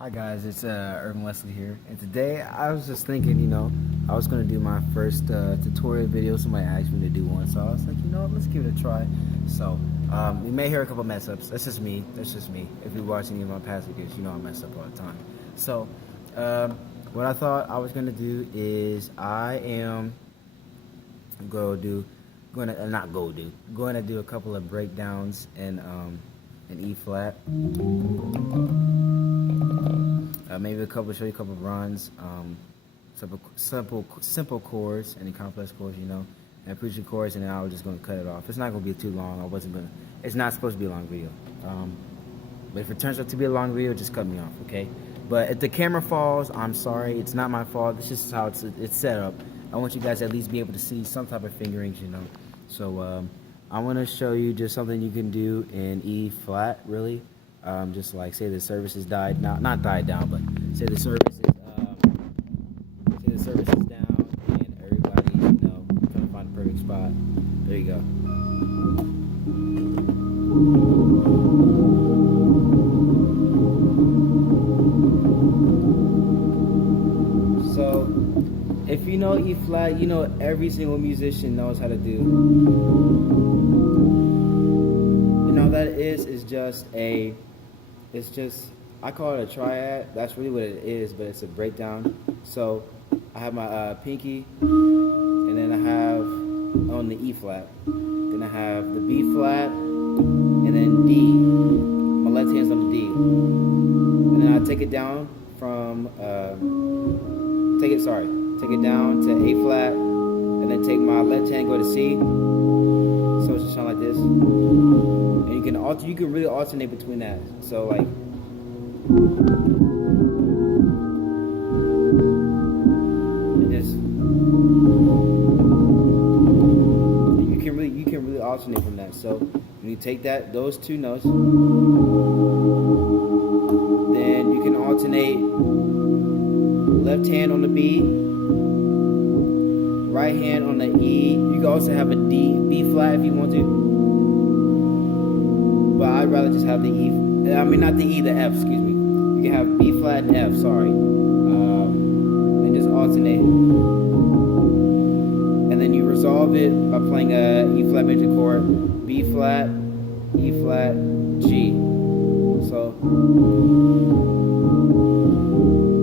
Hi guys, it's Irvin Wesley here, and today I was just thinking, I was gonna do my first tutorial video. Somebody asked me to do one, so I was like, let's give it a try. So you may hear a couple mess ups. That's just me. That's just me. If you watch any of my past videos, you know I mess up all the time. So what I thought I was gonna do is I am going to do a couple of breakdowns in E flat. Maybe show you a couple of runs, simple chords, any complex chords, and appreciate chords, and then I was just gonna cut it off. It's not gonna be too long. It's not supposed to be a long video. But if it turns out to be a long video, just cut me off, okay? But if the camera falls, I'm sorry. It's not my fault. It's just how it's set up. I want you guys to at least be able to see some type of fingerings, So I want to show you just something you can do in E flat, really. Just like say the service has died, not died down, but say the service is down, and everybody, trying to find the perfect spot. There you go. So, if you know E flat, every single musician knows how to do. And all that is just I call it a triad. That's really what it is, but it's a breakdown. So I have my pinky, and then I have on the E flat. Then I have the B flat, and then D. My left hand's on the D. And then I take it down from, take it down to A flat, and then take my left hand, go to C. So it's just sound like this. And you can really alternate between that. So like, and just you can really alternate from that. So when you take those two notes, then you can alternate left hand on the B, right hand on the E. You can also have a B flat if you want to, but I'd rather just have the E. I mean, not the E, the F. Excuse me. You can have B flat and F. Sorry, and just alternate. And then you resolve it by playing a E flat major chord, B flat, E flat, G. So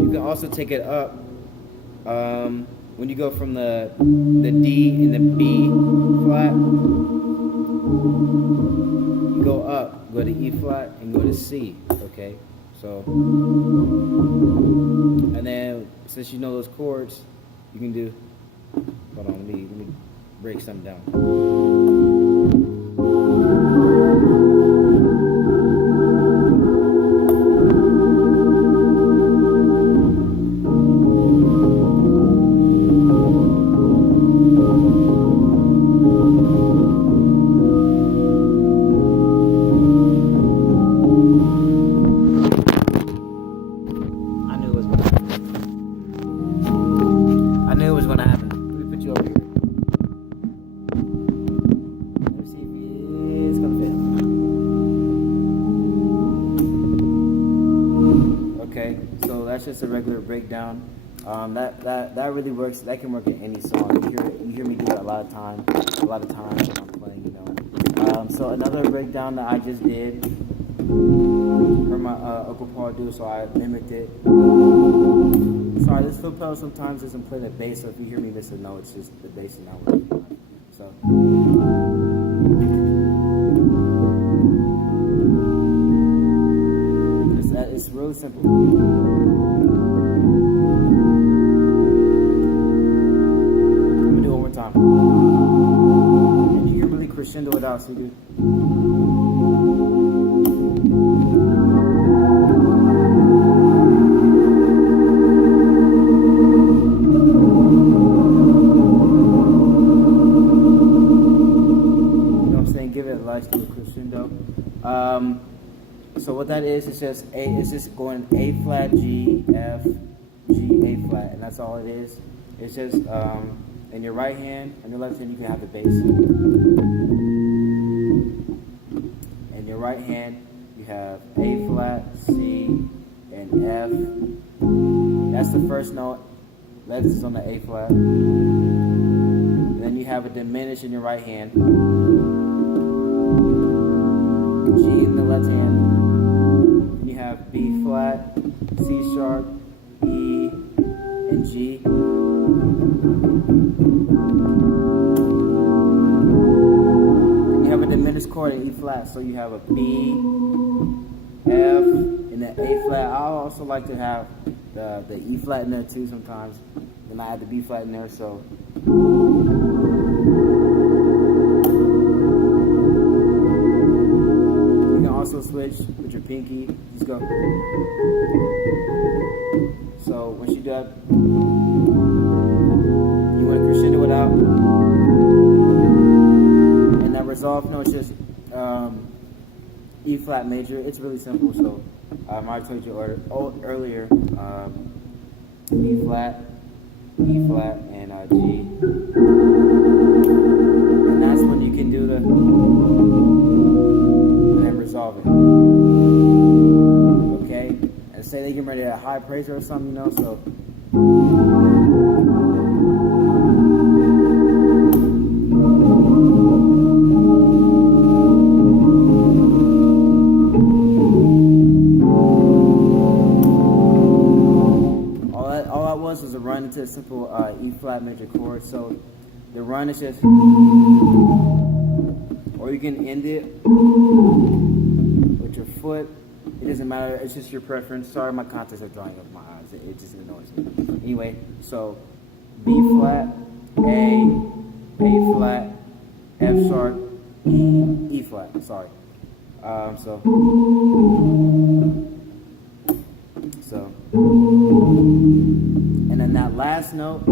you can also take it up. When you go from the D and the B flat, you go up, go to E flat, and go to C, okay? So, and then since you know those chords, you can do, hold on, let me break something down. I knew it was gonna happen. Let me put you over here. Let's see if it's gonna fit. Okay, so that's just a regular breakdown. That really works. That can work in any song. You hear me do it a lot of times when I'm playing. So another breakdown that I just did. Heard my Uncle Paul do, so I mimicked it. Sorry, this fill pedal sometimes doesn't play the bass, so if you hear me miss a note, it's just the bass is not working. So. It's really simple. Let me do it one more time. And you can really crescendo it out, so you do. Give it a nice little crescendo. So what that is, it's just going A flat, G, F, G, A flat, and that's all it is. It's just in your right hand and your left hand you can have the bass. In your right hand you have A flat, C, and F. F. That's the first note. Left is on the A flat. And then you have a diminished in your right hand. G in the left hand. And you have B flat, C sharp, E, and G. And you have a diminished chord in E flat, so you have a B, F, and then A flat. I also like to have the E flat in there too sometimes. Then I add the B flat in there, so. You can also switch with your pinky. Just go. So once you do that, you want to crescendo it out. And that resolve note is just E flat major. It's really simple. So I already told you earlier. E flat, E flat, and G. And that's when you can do the and then resolve it. Okay? And say they get ready at a high pressure or something, you know, so. Was a run into a simple E flat major chord. So the run is just, or you can end it with your foot. It doesn't matter. It's just your preference. Sorry, my contacts are drying up my eyes. It just annoys me. Anyway, so B flat, A flat, F sharp, E flat. Sorry. So. And then that last note,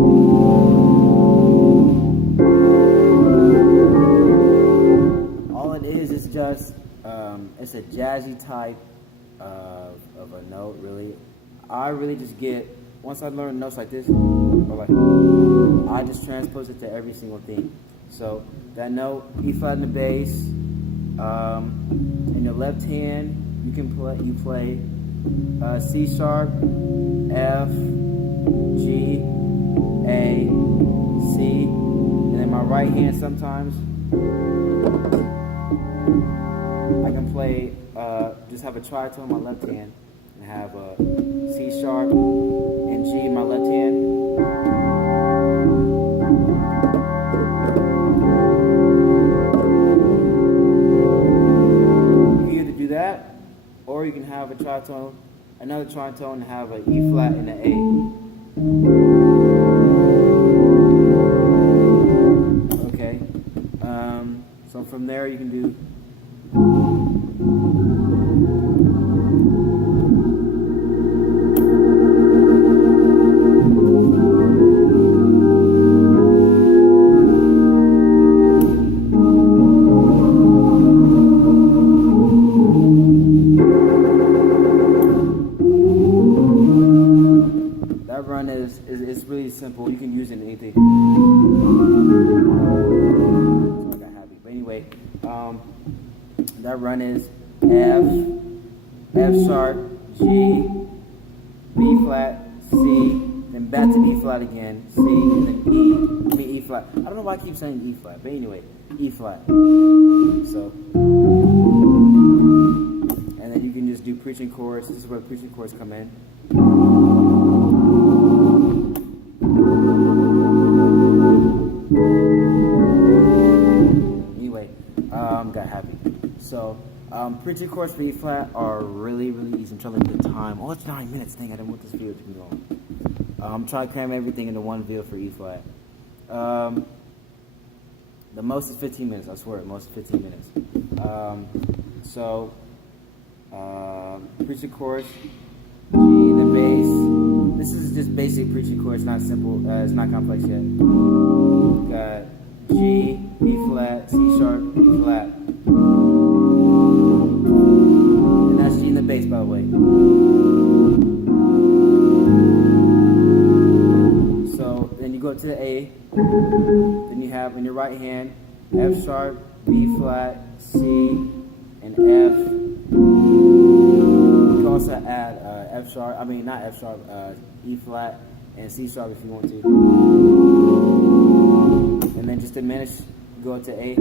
all it is just, it's a jazzy type of a note, really. I really just get, once I learn notes like this, I just transpose it to every single thing. So that note, E flat in the bass, in your left hand, you play C sharp, F, G, A, C, and then my right hand sometimes I can play, just have a tritone in my left hand and have a C sharp and G in my left hand. You can either do that, or you can have a tritone, another tritone, and have an E flat and an A. Okay, so from there you can do it's really simple. You can use it in anything. So I got happy. But anyway, that run is F sharp, G, B flat, C, then back to B flat again, C, and then E flat. I don't know why I keep saying E flat, but anyway, E flat. So, and then you can just do preaching chords. This is where preaching chords come in. Anyway, got happy. So, preaching chords for E flat are really, really easy. I'm trying to look at the time. Oh, it's 9 minutes. Dang, I didn't want this video to be long. I'm trying to cram everything into one video for E flat. The most is 15 minutes. I swear, most is 15 minutes. Preaching chords, G, the bass. This is just basic preaching chords. Not simple. It's not complex yet. Got G, B flat, C sharp, B flat. And that's G in the bass, by the way. So then you go to the A. Then you have in your right hand F sharp, B flat, C, and F. You can also add F sharp. I mean, not F sharp. E flat and C sharp if you want to. And then just diminish. Go to A.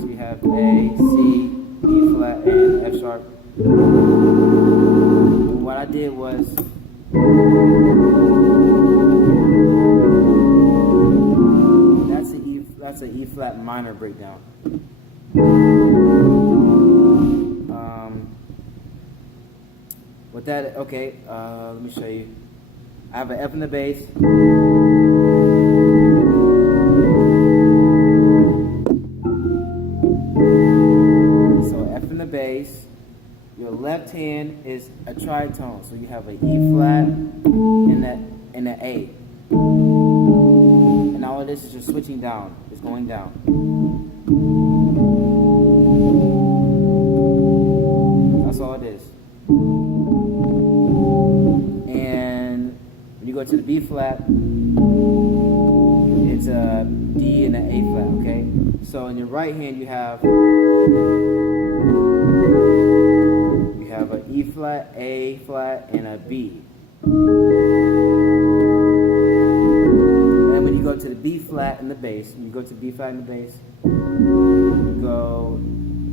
So you have A, C, E flat, and F sharp. And what I did was that's an E flat minor breakdown. With that, okay, let me show you. I have an F in the bass. So F in the bass. Your left hand is a tritone, so you have an E flat and an A. And all of this is just switching down. It's going down. That's all it is. And when you go to the B flat, it's a D and an A flat, okay? So in your right hand you have an E flat, A flat, and a B. And when you go to the B flat in the bass, when you go to B flat in the bass, you go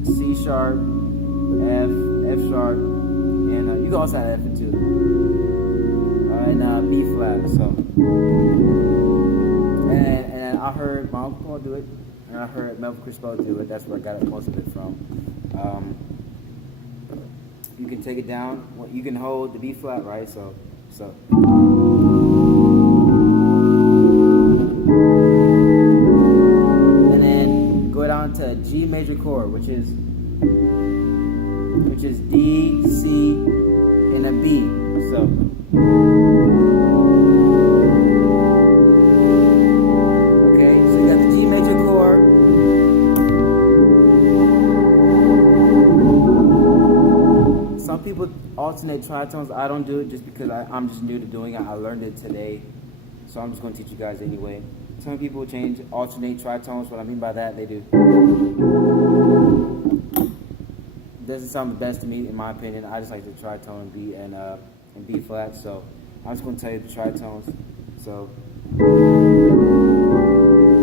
C sharp, F, F sharp, and you can also have F in two. And B flat. So, and I heard my Uncle Paul do it, and I heard Melvin Crispell do it. That's where I got most of it from. You can take it down. You can hold the B flat, right? So. And then go down to G major chord, which is D, C, and a B. So. Okay, so you got the G major chord. Some people alternate tritones. I don't do it just because I'm just new to doing it. I learned it today, so I'm just going to teach you guys anyway. Some people alternate tritones. What I mean by that, they do. Doesn't sound the best to me, in my opinion. I just like the tritone B and B flat. So I'm just going to tell you the tritones. So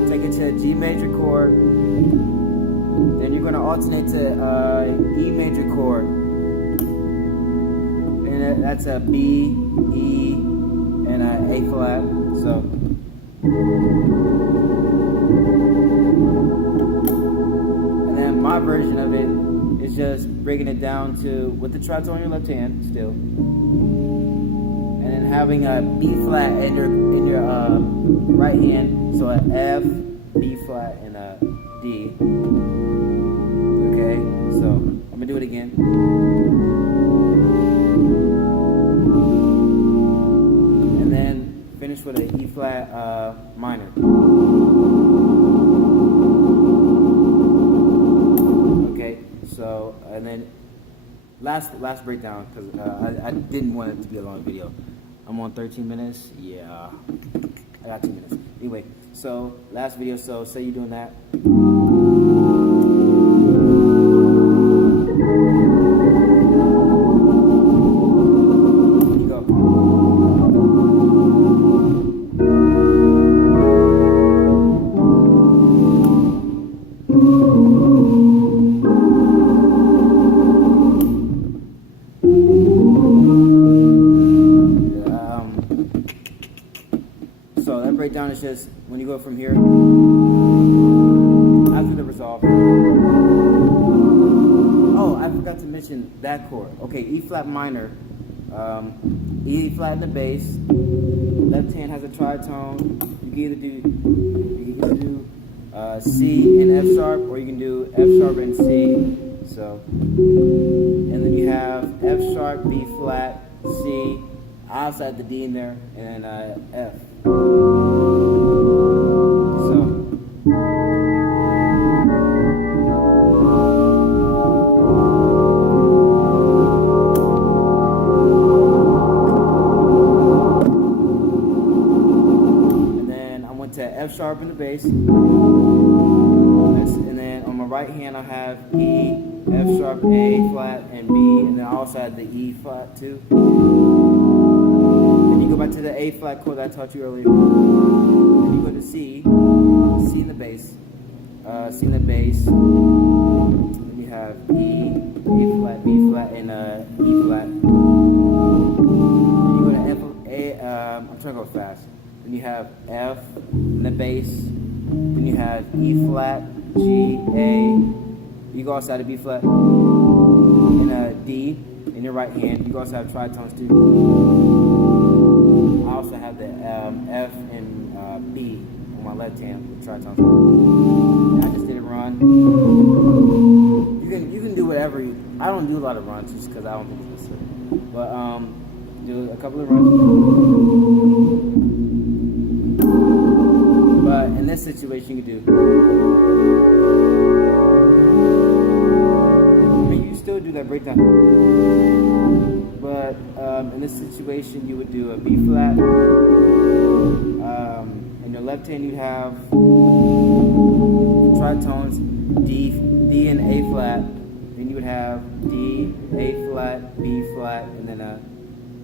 take it to a G major chord. Then you're going to alternate to E major chord. And that's a B, E, and a A flat. So. And then my version of it is just breaking it down to, with the tritone on your left hand still. And then having a B flat in your right hand. So a F, B flat, and a D. Okay, so I'm gonna do it again. And then finish with an E flat minor. Okay, so and then last breakdown, because I didn't want it to be a long video. I'm on 13 minutes. Yeah, I got 2 minutes. Anyway, so last video. So say you're doing that. So that breakdown is just when you go from here after the resolve. Oh, I forgot to mention that chord. Okay, E flat minor, E flat in the bass. Left hand has a tritone. You can either do C and F sharp, or you can do F sharp and C. So, and then you have F sharp, B flat, C. I also have the D in there, and F. So, and then I went to F sharp in the bass, and then on my right hand I have E, F sharp. sharp, A flat, and B, and then I also had the E flat too. Then you go back to the A flat chord that I taught you earlier. Then you go to C, C in the bass, C in the bass. Then you have E, A flat, B flat, and E flat. Then you go to F, A. I'm trying to go fast. Then you have F in the bass. Then you have E flat, G, A. You can also have a B flat and a D in your right hand. You can also have tritones too. I also have the F and B on my left hand with tritones. And I just did a run. You can do whatever you. I don't do a lot of runs just because I don't think it's necessary. But do a couple of runs. But in this situation, you can do. Still do that breakdown, but in this situation you would do a B flat. In your left hand you'd have tritones D and A flat. Then you would have D, A flat, B flat, and then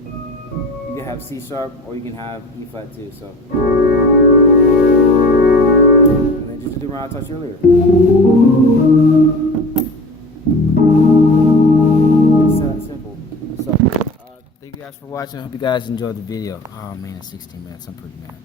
you can have C sharp or you can have E flat too. So, and then just do the round I taught you earlier. Thank you guys for watching. I hope you guys enjoyed the video. Oh man, it's 16 minutes. I'm pretty mad.